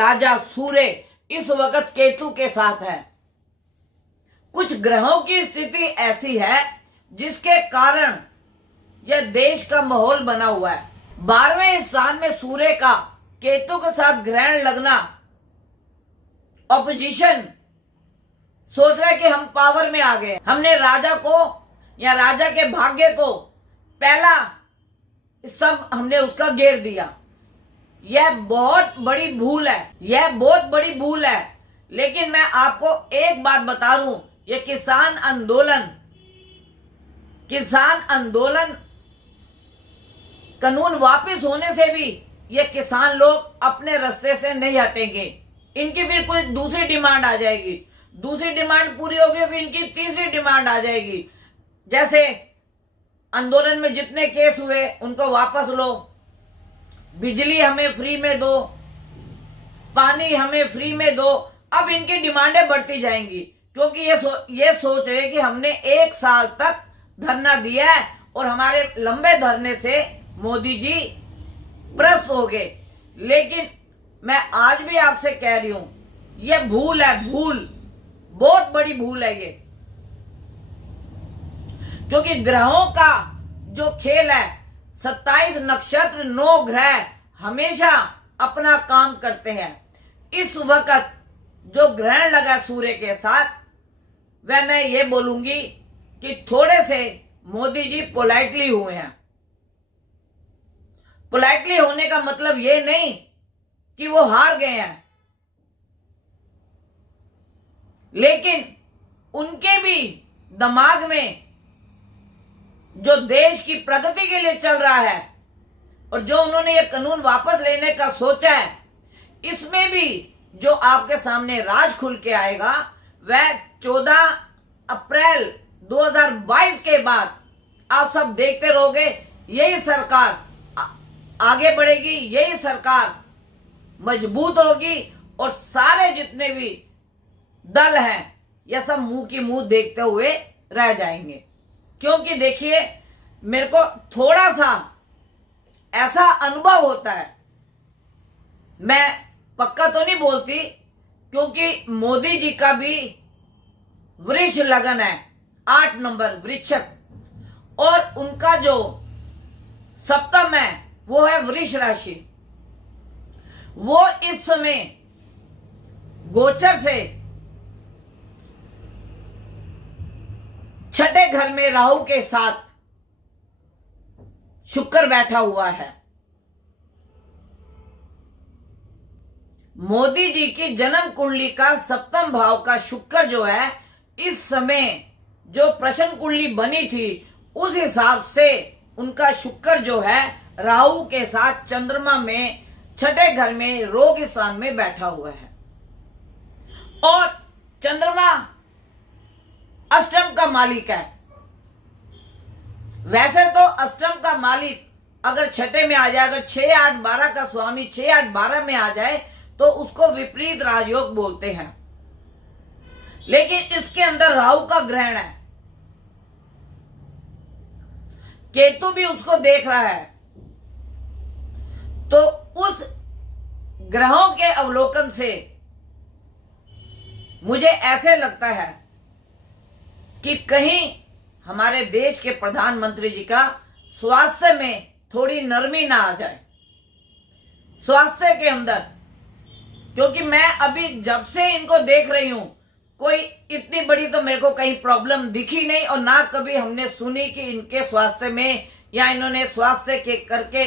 राजा सूर्य इस वक्त केतु के साथ है। कुछ ग्रहों की स्थिति ऐसी है जिसके कारण यह देश का माहौल बना हुआ है। 12वें स्थान में सूर्य का केतु के साथ ग्रहण लगना, ऑपोजिशन सोच रहा है कि हम पावर में आ गए, हमने राजा को या राजा के भाग्य को पहला सब हमने उसका घेर दिया। यह बहुत बड़ी भूल है, यह बहुत बड़ी भूल है। लेकिन मैं आपको एक बात बता दूं, यह किसान आंदोलन कानून वापस होने से भी ये किसान लोग अपने रास्ते से नहीं हटेंगे। इनकी फिर कोई दूसरी डिमांड आ जाएगी, दूसरी डिमांड पूरी होगी फिर इनकी तीसरी डिमांड आ जाएगी। जैसे आंदोलन में जितने केस हुए उनको वापस लो, बिजली हमें फ्री में दो, पानी हमें फ्री में दो। अब इनकी डिमांडें बढ़ती जाएंगी क्योंकि ये सोच रहे कि हमने 1 साल तक धरना दिया है और हमारे लंबे धरने से मोदी जी प्रस्त हो गए। लेकिन मैं आज भी आपसे कह रही हूं, यह भूल है, भूल, बहुत बड़ी भूल है ये। क्योंकि ग्रहों का जो खेल है, 27 नक्षत्र 9 ग्रह हमेशा अपना काम करते हैं। इस वक्त जो ग्रहण लगा सूर्य के साथ, वह मैं ये बोलूंगी कि थोड़े से मोदी जी पोलाइटली हुए हैं। पोलाइटली होने का मतलब ये नहीं कि वो हार गए हैं, लेकिन उनके भी दिमाग में जो देश की प्रगति के लिए चल रहा है और जो उन्होंने ये कानून वापस लेने का सोचा है, इसमें भी जो आपके सामने राज खुल के आएगा वह 14 अप्रैल 2022 के बाद आप सब देखते रहोगे। यही सरकार आगे बढ़ेगी, यही सरकार मजबूत होगी और सारे जितने भी दल हैं ये सब मुंह की मुंह देखते हुए रह जाएंगे। क्योंकि देखिए, मेरे को थोड़ा सा ऐसा अनुभव होता है, मैं पक्का तो नहीं बोलती क्योंकि मोदी जी का भी वृष लगन है, 8 नंबर वृश्चिक, और उनका जो सप्तम है वो है वृष राशि। वो इस समय गोचर से 6ठे घर में राहु के साथ शुक्र बैठा हुआ है। मोदी जी की जन्म कुंडली का 7म भाव का शुक्र जो है, इस समय जो प्रश्न कुंडली बनी थी उस हिसाब से उनका शुक्र जो है राहु के साथ चंद्रमा में 6ठे घर में रोग स्थान में बैठा हुआ है। और चंद्रमा अष्टम का मालिक है। वैसे तो अष्टम का मालिक अगर 6ठे में आ जाए, अगर 6, 8, 12 का स्वामी 6, 8, 12 में आ जाए तो उसको विपरीत राजयोग बोलते हैं। लेकिन इसके अंदर राहु का ग्रहण है, केतु भी उसको देख रहा है, तो उस ग्रहों के अवलोकन से मुझे ऐसे लगता है कि कहीं हमारे देश के प्रधानमंत्री जी का स्वास्थ्य में थोड़ी नरमी ना आ जाए, स्वास्थ्य के अंदर। क्योंकि मैं अभी जब से इनको देख रही हूं, कोई इतनी बड़ी तो मेरे को कहीं प्रॉब्लम दिखी नहीं और ना कभी हमने सुनी कि इनके स्वास्थ्य में या इन्होंने स्वास्थ्य के करके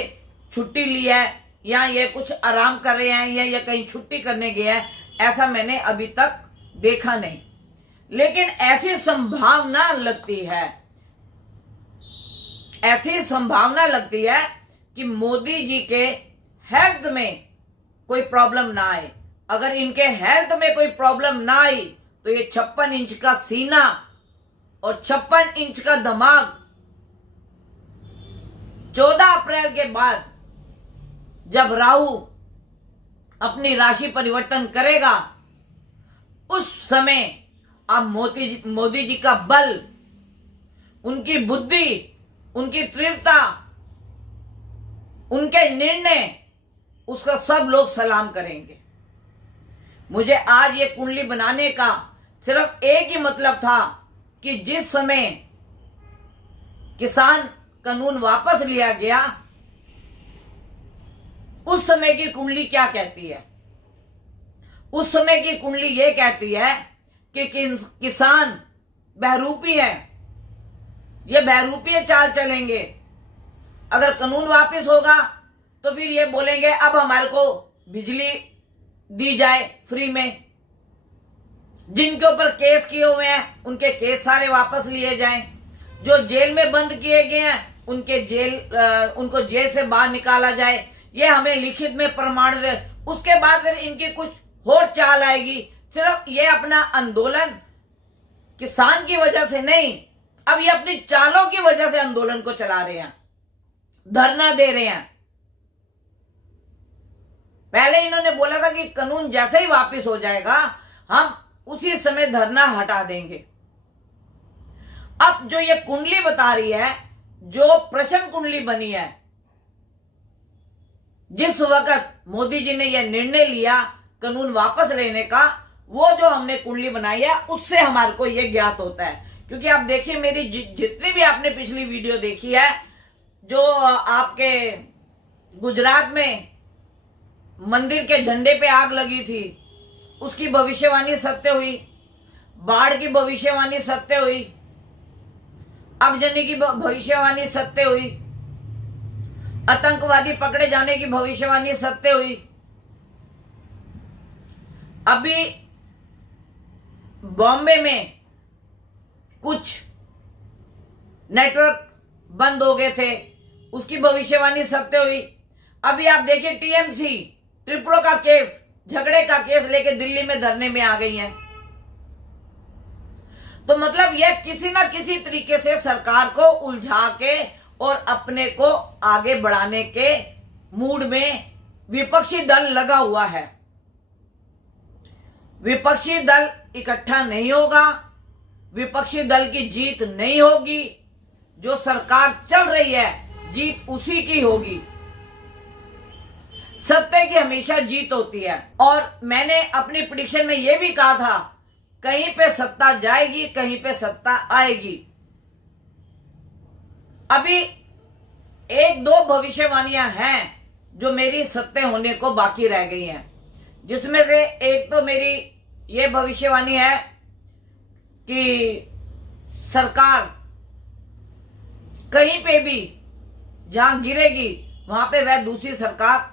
छुट्टी ली है या ये कुछ आराम कर रहे हैं या ये कहीं छुट्टी करने गए हैं, ऐसा मैंने अभी तक देखा नहीं। लेकिन ऐसी संभावना लगती है, ऐसी संभावना लगती है कि मोदी जी के हेल्थ में कोई प्रॉब्लम ना आए। अगर इनके हेल्थ में कोई प्रॉब्लम ना आई तो ये 56 इंच का सीना और 56 इंच का दिमाग 14 अप्रैल के बाद जब राहु अपनी राशि परिवर्तन करेगा, उस समय आप मोदी जी का बल, उनकी बुद्धि, उनकी तीव्रता, उनके निर्णय, उसका सब लोग सलाम करेंगे। मुझे आज ये कुंडली बनाने का सिर्फ एक ही मतलब था कि जिस समय किसान कानून वापस लिया गया, उस समय की कुंडली क्या कहती है। उस समय की कुंडली ये कहती है कि किसान बहरूपी है, ये बहरूपी चाल चलेंगे। अगर कानून वापस होगा तो फिर ये बोलेंगे अब हमारे को बिजली दी जाए फ्री में। जिनके ऊपर केस किए हुए हैं उनके केस सारे वापस लिए जाएं। जो जेल में बंद किए गए हैं उनको जेल से बाहर निकाला जाए। ये हमें लिखित में प्रमाण दे। उसके बाद फिर इनकी कुछ और चाल आएगी। सिर्फ ये अपना आंदोलन किसान की वजह से नहीं, अब ये अपनी चालों की वजह से आंदोलन को चला रहे हैं, धरना दे रहे हैं। पहले इन्होंने बोला था कि कानून जैसे ही वापस हो जाएगा हम उसी समय धरना हटा देंगे। अब जो ये कुंडली बता रही है, जो प्रश्न कुंडली बनी है, जिस वक्त मोदी जी ने यह निर्णय लिया कानून वापस लेने का, वो जो हमने कुंडली बनाई है उससे हमारे को यह ज्ञात होता है। क्योंकि आप देखिए मेरी जितनी भी आपने पिछली वीडियो देखी है, जो आपके गुजरात में मंदिर के झंडे पे आग लगी थी, उसकी भविष्यवाणी सत्य हुई। बाढ़ की भविष्यवाणी सत्य हुई। आगजनी की भविष्यवाणी सत्य हुई। आतंकवादी पकड़े जाने की भविष्यवाणी सत्य हुई। अभी बॉम्बे में कुछ नेटवर्क बंद हो गए थे, उसकी भविष्यवाणी सत्य हुई। अभी आप देखिए टीएमसी ट्रिपलो का केस, झगड़े का केस लेके दिल्ली में धरने में आ गई हैं। तो मतलब यह किसी ना किसी तरीके से सरकार को उलझा के और अपने को आगे बढ़ाने के मूड में विपक्षी दल लगा हुआ है। विपक्षी दल इकट्ठा नहीं होगा, विपक्षी दल की जीत नहीं होगी। जो सरकार चल रही है जीत उसी की होगी। सत्य की हमेशा जीत होती है। और मैंने अपनी प्रेडिक्शन में यह भी कहा था, कहीं पे सत्ता जाएगी, कहीं पे सत्ता आएगी। अभी एक दो भविष्यवाणियां हैं जो मेरी सत्य होने को बाकी रह गई हैं, जिसमें से एक तो मेरी ये भविष्यवाणी है कि सरकार कहीं पे भी जहां गिरेगी वहां पे वह दूसरी सरकार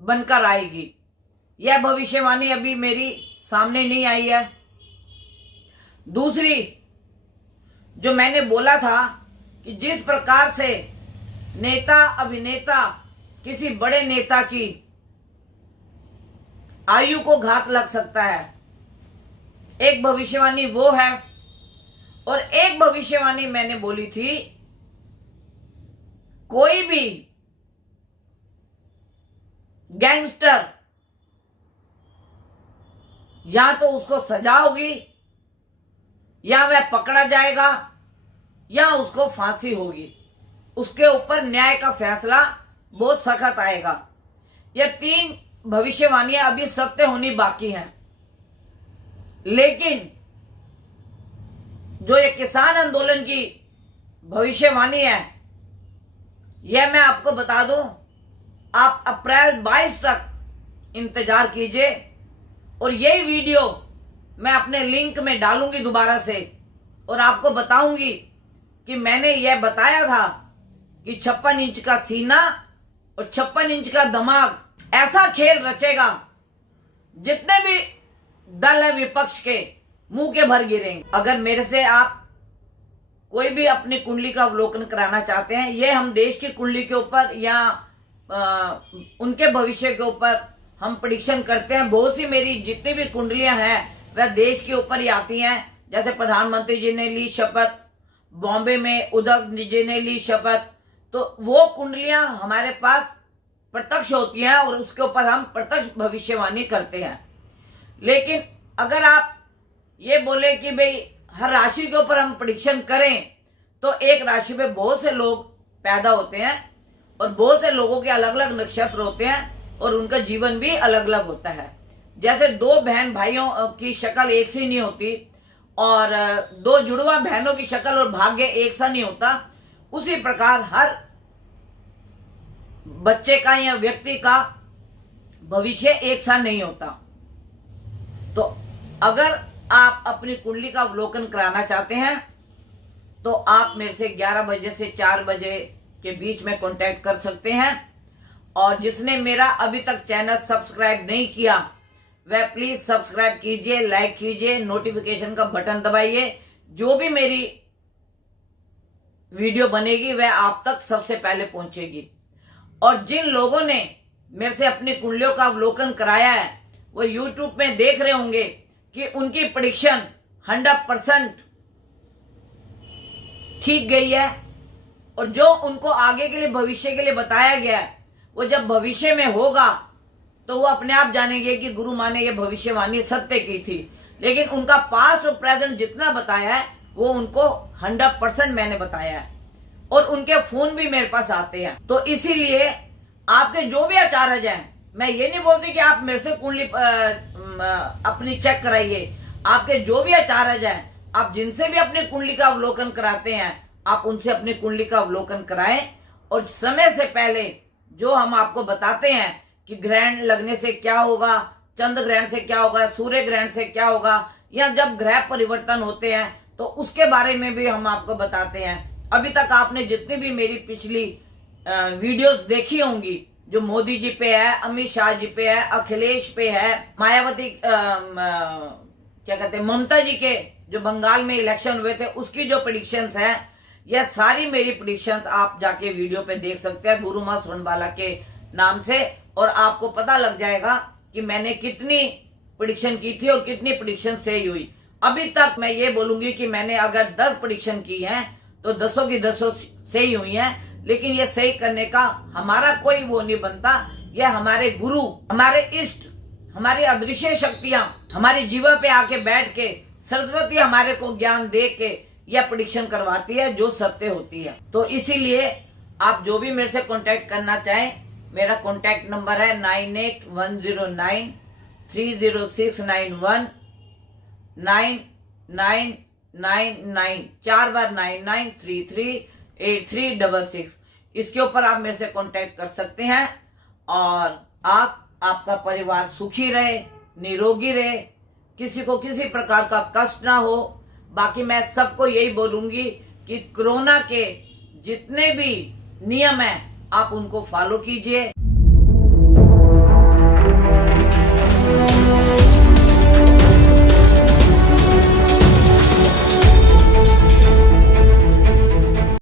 बनकर आएगी। यह भविष्यवाणी अभी मेरी सामने नहीं आई है। दूसरी जो मैंने बोला था कि जिस प्रकार से नेता अभिनेता किसी बड़े नेता की आयु को घात लग सकता है, एक भविष्यवाणी वो है। और एक भविष्यवाणी मैंने बोली थी, कोई भी गैंगस्टर या तो उसको सजा होगी, या वह पकड़ा जाएगा, या उसको फांसी होगी। उसके ऊपर न्याय का फैसला बहुत सख्त आएगा। ये तीन भविष्यवाणियां अभी सत्य होनी बाकी हैं। लेकिन जो ये किसान आंदोलन की भविष्यवाणी है, यह मैं आपको बता दूं, आप अप्रैल 22 तक इंतजार कीजिए। और यही वीडियो मैं अपने लिंक में डालूंगी दोबारा से, और आपको बताऊंगी कि मैंने यह बताया था कि 56 इंच का सीना और 56 इंच का दिमाग ऐसा खेल रचेगा, जितने भी दल है विपक्ष के मुंह के भर गिरेंगे। अगर मेरे से आप कोई भी अपनी कुंडली का अवलोकन कराना चाहते हैं, ये हम देश की कुंडली के ऊपर या उनके भविष्य के ऊपर हम प्रेडिक्शन करते हैं। बहुत सी मेरी जितनी भी कुंडलियां हैं वह देश के ऊपर ही आती हैं। जैसे प्रधानमंत्री जी ने ली शपथ, बॉम्बे में उद्धव जी ने ली शपथ, तो वो कुंडलियां हमारे पास प्रत्यक्ष होती हैं और उसके ऊपर हम प्रत्यक्ष भविष्यवाणी करते हैं। लेकिन अगर आप ये बोले कि भाई हर राशि के ऊपर हम प्रेडिक्शन करें, तो एक राशि में बहुत से लोग पैदा होते हैं और बहुत से लोगों के अलग अलग नक्षत्र होते हैं और उनका जीवन भी अलग अलग होता है। जैसे दो बहन भाइयों की शक्ल एक सी नहीं होती और दो जुड़वा बहनों की शक्ल और भाग्य एक सा नहीं होता, उसी प्रकार हर बच्चे का या व्यक्ति का भविष्य एक सा नहीं होता। तो अगर आप अपनी कुंडली का अवलोकन कराना चाहते हैं तो आप मेरे से 11 बजे से 4 बजे के बीच में कांटेक्ट कर सकते हैं। और जिसने मेरा अभी तक चैनल सब्सक्राइब नहीं किया वह प्लीज सब्सक्राइब कीजिए, लाइक कीजिए, नोटिफिकेशन का बटन दबाइए। जो भी मेरी वीडियो बनेगी वह आप तक सबसे पहले पहुंचेगी। और जिन लोगों ने मेरे से अपनी कुंडलियों का अवलोकन कराया है वो YouTube में देख रहे होंगे कि उनकी प्रेडिक्शन 100% ठीक गई है। और जो उनको आगे के लिए भविष्य के लिए बताया गया है वो जब भविष्य में होगा तो वो अपने आप जानेंगे कि गुरु माँ ने ये भविष्यवाणी सत्य की थी। लेकिन उनका पास्ट और प्रेजेंट जितना बताया है वो उनको 100% मैंने बताया है और उनके फोन भी मेरे पास आते हैं। तो इसीलिए आपके जो भी आचार्य हैं, मैं ये नहीं बोलती कि आप मेरे से कुंडली अपनी चेक कराइए। आपके जो भी आचार्य हैं, आप जिनसे भी अपनी कुंडली का अवलोकन कराते हैं आप उनसे अपनी कुंडली का अवलोकन कराएं। और समय से पहले जो हम आपको बताते हैं कि ग्रहण लगने से क्या होगा, चंद्र ग्रहण से क्या होगा, सूर्य ग्रहण से क्या होगा, या जब ग्रह परिवर्तन होते हैं तो उसके बारे में भी हम आपको बताते हैं। अभी तक आपने जितनी भी मेरी पिछली वीडियोस देखी होंगी, जो मोदी जी पे है, अमित शाह जी पे है, अखिलेश पे है, मायावती क्या कहते हैं, ममता जी के जो बंगाल में इलेक्शन हुए थे उसकी जो प्रेडिक्शंस हैं, यह सारी मेरी प्रेडिक्शंस आप जाके वीडियो पे देख सकते हैं गुरु माँ सोनबाला के नाम से। और आपको पता लग जाएगा कि मैंने कितनी प्रेडिक्शन की थी और कितनी प्रेडिक्शन सही हुई। अभी तक मैं ये बोलूंगी कि मैंने अगर 10 प्रेडिक्शन की है तो 10 की 10 सही हुई हैं। लेकिन ये सही करने का हमारा कोई वो नहीं बनता, यह हमारे गुरु, हमारे इष्ट, हमारी अदृश्य शक्तियां हमारी जीवा पे आके बैठ के सरस्वती हमारे को ज्ञान दे के यह प्रेडिक्शन करवाती है जो सत्य होती है। तो इसीलिए आप जो भी मेरे से कांटेक्ट करना चाहें, मेरा कांटेक्ट नंबर है 9810930691 9999, 4 बार 99338366। इसके ऊपर आप मेरे से कांटेक्ट कर सकते हैं और आपका परिवार सुखी रहे, निरोगी रहे, किसी को किसी प्रकार का कष्ट ना हो। बाकी मैं सबको यही बोलूंगी कि कोरोना के जितने भी नियम हैं आप उनको फॉलो कीजिए।